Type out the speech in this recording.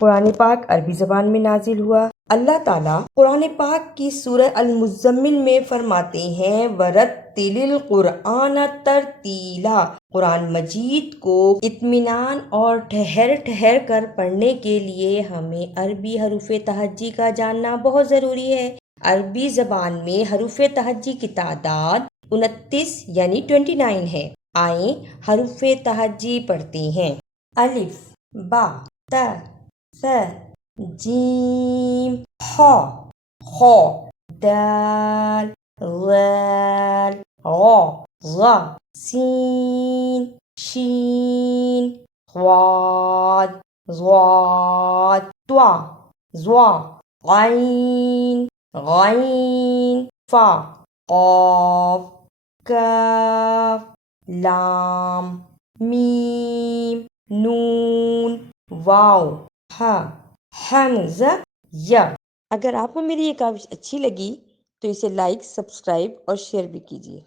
قرآن پاک عربی زبان میں نازل ہوا۔ اللہ تعالیٰ قرآن پاک کی سورہ المزمل میں فرماتے ہیں وَرَتِّلِ الْقُرْآنَ تَرْتِیلًا، قرآن مجید کو اطمینان اور ٹھہر ٹھہر کر پڑھنے کے لیے ہمیں عربی حروف تہجی کا جاننا بہت ضروری ہے۔ عربی زبان میں حروف تہجی کی تعداد 29 یعنی 29 ہے۔ آئیں حروف تہجی پڑھتے ہیں۔ الف، با، تا، ث، جیم، ح، خ، دال، ذال، غ، ظ، سین، شین، صاد، ضاد، طا، ظا، عین، غین، فا، قاف، کاف، لام، میم، نون، واو، ہا، حمزہ، یا۔ اگر آپ کو میری یہ کاوش اچھی لگی تو اسے لائک، سبسکرائب اور شیئر بھی کیجیے۔